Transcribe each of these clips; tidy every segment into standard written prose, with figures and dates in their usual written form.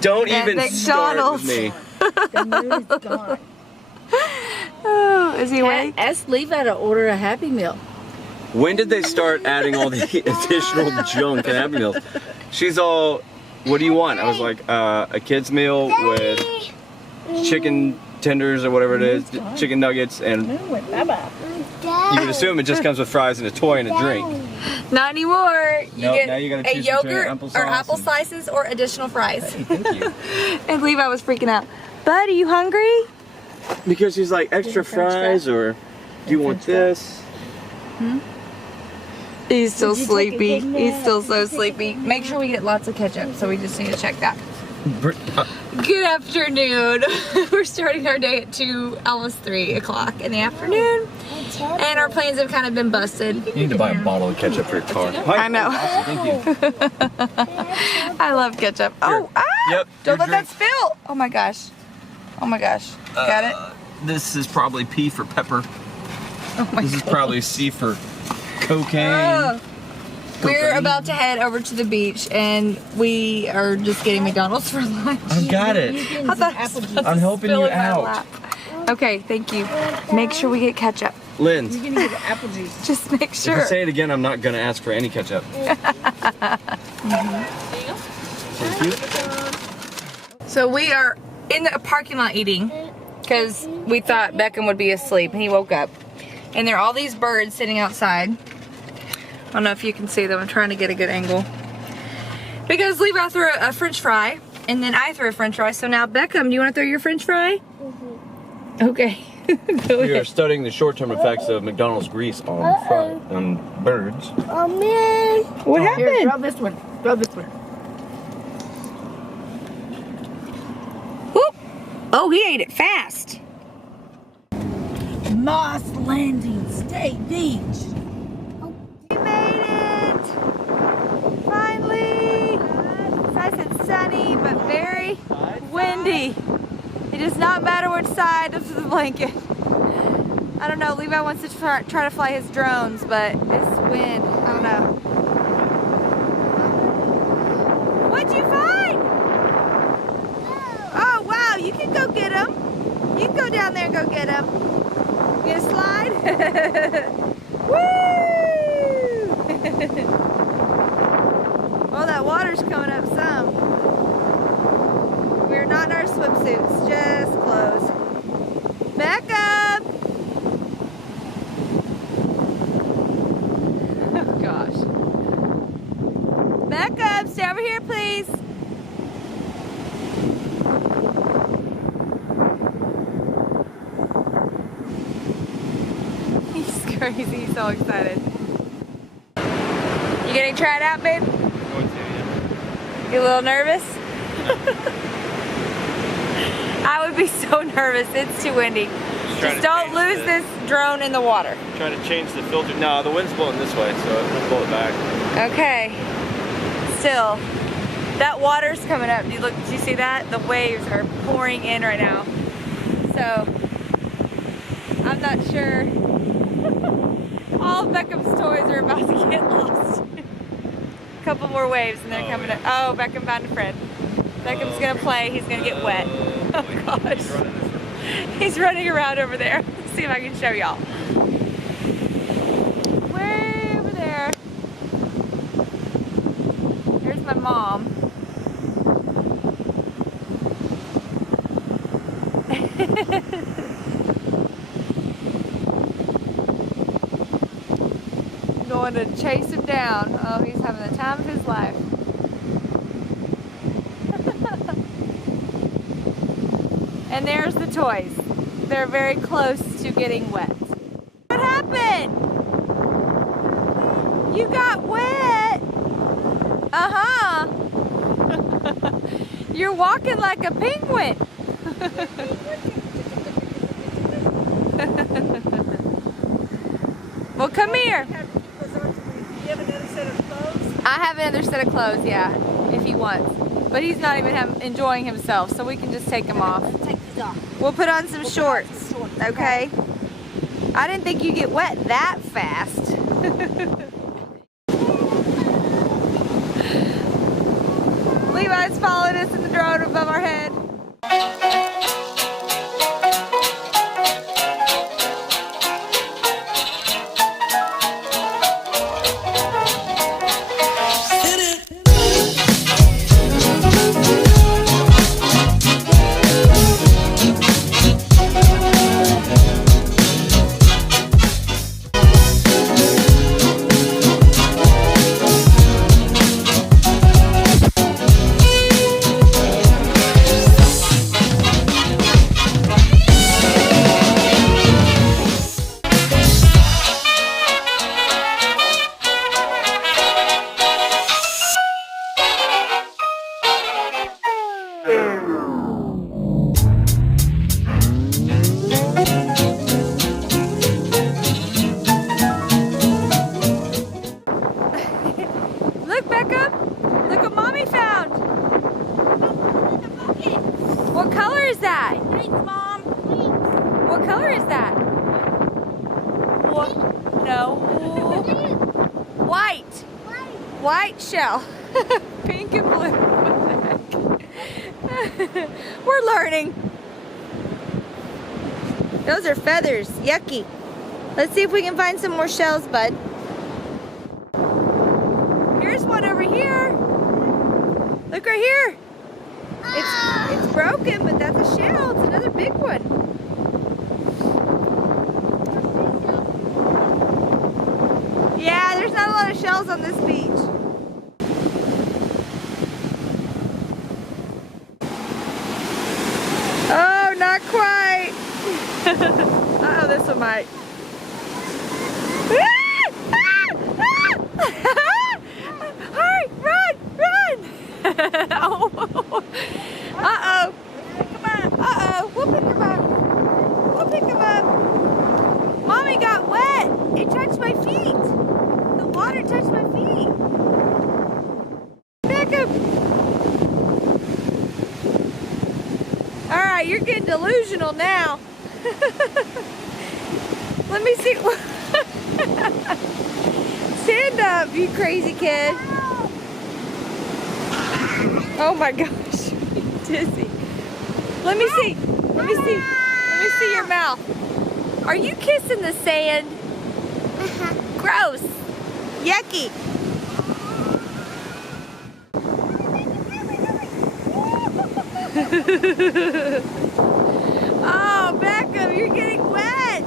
Don't even start with me. The mood is gone. Oh, is he awake? Ask Levi to order a Happy Meal. When did they start adding all the additional junk in Happy Meals? She's all, what do you want? I was like, a kid's meal with chicken tenders or whatever it is, chicken nuggets, and you would assume it just comes with fries and a toy and a drink. Not anymore. You Nope, get now you gotta a choose yogurt between or apple and- slices or additional fries. Hey, thank you. And Levi was freaking out. Bud, are you hungry? Because she's like, extra fries, or do you want this? He's still sleepy. He's still so sleepy. Make sure we get lots of ketchup, so we just need to check that. Good afternoon. We're starting our day at 2, almost 3 o'clock in the afternoon. And our plans have kind of been busted. You need to buy a bottle of ketchup for your car. I know. Awesome, thank you. I love ketchup. Oh, Yep. Don't let that spill. Oh my gosh. Oh my gosh. Got it? This is probably P for pepper. Oh my This is probably C for cocaine. We're about to head over to the beach and we are just getting McDonald's for lunch. I got it. I'm helping you Spill in my out. lap. Okay, thank you. Make sure we get ketchup. Linz, You're gonna get apple juice. Just make if sure. I say it again, I'm not gonna ask for any ketchup. Thank you. So we are in the parking lot eating because we thought Beckham would be asleep and he woke up. And there are all these birds sitting outside. I don't know if you can see them. I'm trying to get a good angle. Because Levi threw a french fry and then I threw a french fry. So now Beckham, do you want to throw your french fry? Okay. Go We are ahead. studying the short-term effects of McDonald's grease on birds. Oh man. What Here, happened? grab this one. Grab this one. Whoop. Oh, he ate it fast. Moss Landing State Beach. We made it! Finally! It's nice and sunny, but very windy. It does not matter which side of the blanket. I don't know, Levi wants to try to fly his drones, but it's wind. I don't know. What'd you find? Oh, wow, you can go get him. You can go down there and go get him. You gonna slide? Woo! Oh, that water's coming up some. We're not in our swimsuits, just clothes. Back up! Oh gosh. Back up, stay over here please. He's crazy, he's so excited. You gonna try it out, babe? You a little nervous? I would be so nervous. It's too windy. Just don't lose this drone in the water. Trying to change the filter. No, the wind's blowing this way, so I'm gonna pull it back. Okay. Still, that water's coming up. Do you see that? The waves are pouring in right now. So, I'm not sure. All of Beckham's toys are about to get lost. A couple more waves and they're coming up. Oh, Beckham found a friend. Beckham's gonna play. He's gonna get wet. Oh gosh. He's running around over there. Let's see if I can show y'all. Way over there. Here's my mom. Going to chase him down. Oh, he's having the time of his life. And there's the toys. They're very close to getting wet. What happened? You got wet? Uh-huh. You're walking like a penguin. Well, come here. You have another set of clothes? I have another set of clothes, yeah, if he wants. But he's not even enjoying himself, so we can just take him off. Take these off. We'll put on some shorts, okay? I didn't think you'd get wet that fast. Levi's Dad's following us in the drone above our head. Look, Becca! Look what Mommy found! What color is that? Thanks, Mom. Thanks. What color is that? What? No. White. White shell. Pink and blue. What the heck? We're learning. Those are feathers. Yucky. Let's see if we can find some more shells, bud. Here's one over here. Look right here. It's broken, but that's a shell. It's another big one. Yeah, there's not a lot of shells on this beach. Oh, not quite. Uh-oh, this one might. Hurry, run, run. Oh. Uh-oh. Uh-oh, we'll pick him up. We'll pick him up. Mommy got wet. It touched my feet. The water touched my feet. Pick him. All right, you're getting delusional now. Let me see. Stand up, you crazy kid. Oh my gosh, dizzy. Let me see. Let me see. Let me see your mouth. Are you kissing the sand? Gross. Yucky. Oh, Beckham, you're getting wet.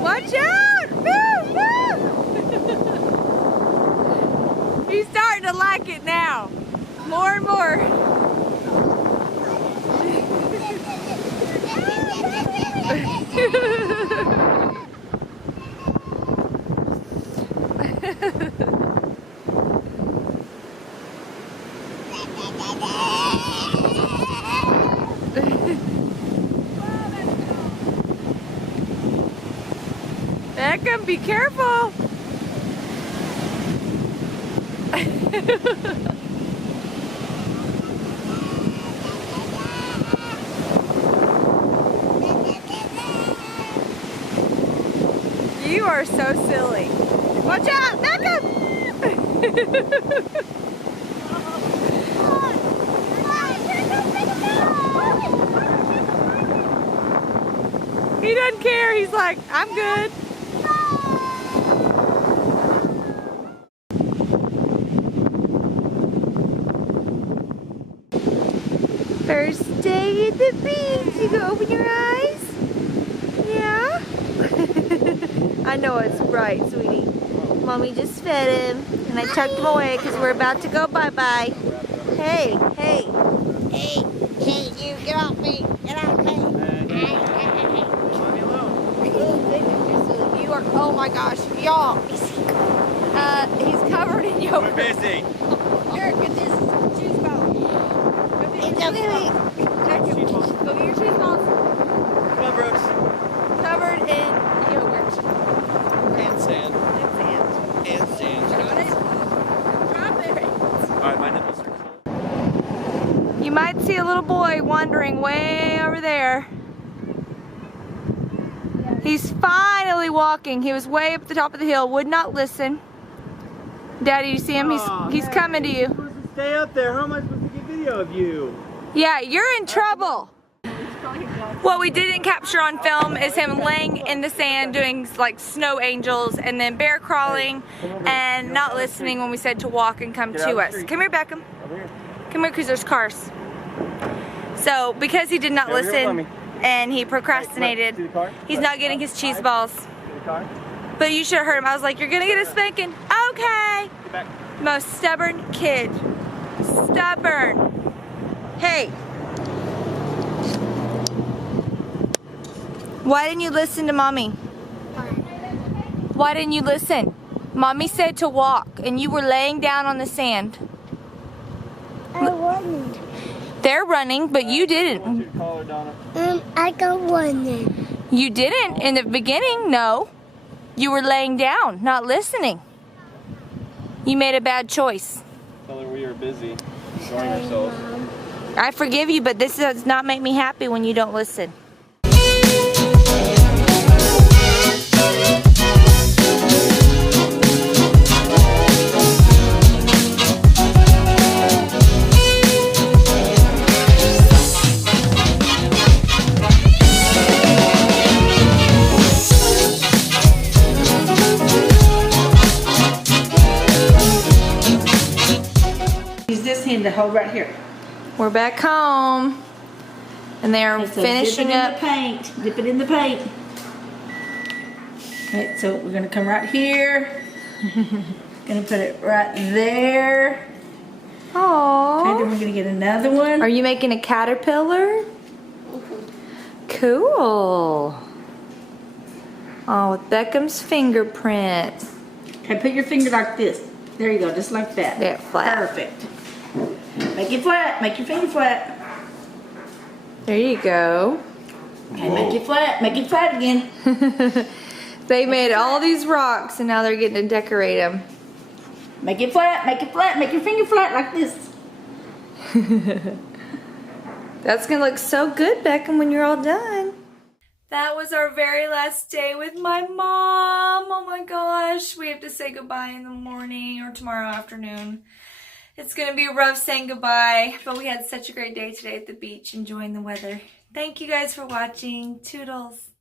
Watch out. Move, move. He's starting to like it now. More and more. Beckham, be careful. You are so silly. Watch out, Beckham! He doesn't care. He's like, I'm good. First day at the beach. You go open your eyes? Yeah? I know it's bright, sweetie. Mommy just fed him, and I tucked him away because we're about to go bye-bye. Hey, hey. Hey, hey, you get off me. Get off me. You are, oh my gosh, y'all. He's covered in yogurt. We're busy. Here, get this cheese ball. It's okay. Go get your cheese balls. Come on, Brooks. Covered in yogurt. And sand. And sand. And sand. Got it? Strawberries. Alright, my nipples are cold. You might see a little boy wandering way over there. He's finally walking. He was way up at the top of the hill, would not listen. Daddy, you see him? He's coming to you. You're supposed to stay up there. How am I supposed to get video of you. Yeah, you're in trouble. What we didn't capture on film is him laying in the sand doing like snow angels and then bear crawling and not listening when we said to walk and come to us. Come here, Beckham. Come here, because there's cars. So because he did not listen and he procrastinated, he's not getting his cheese balls. But you should have heard him. I was like, you're gonna get a spanking. Okay. Most stubborn kid. Stubborn. Hey. Why didn't you listen to mommy? Why didn't you listen? Mommy said to walk and you were laying down on the sand. I wasn't. They're running, but you didn't. I got running. You didn't in the beginning, no. You were laying down, not listening. You made a bad choice. Tell her we are busy enjoying ourselves. I forgive you, but this does not make me happy when you don't listen. Use this hand to hold right here. We're back home, and they're finishing up. Dip it in the paint. Right, so we're gonna come right here. Gonna put it right there. Aww. And then we're gonna get another one. Are you making a caterpillar? Cool. Oh, with Beckham's fingerprint. Okay, put your finger like this. There you go, just like that. Yeah, flat. Perfect. Make it flat. Make your finger flat. There you go. Okay, make it flat. Make it flat again. They made all these rocks and now they're getting to decorate them. Make it flat. Make it flat. Make your finger flat like this. That's gonna look so good, Beckham, when you're all done. That was our very last day with my mom. Oh my gosh. We have to say goodbye in the morning or tomorrow afternoon. It's gonna be rough saying goodbye, but we had such a great day today at the beach enjoying the weather. Thank you guys for watching. Toodles.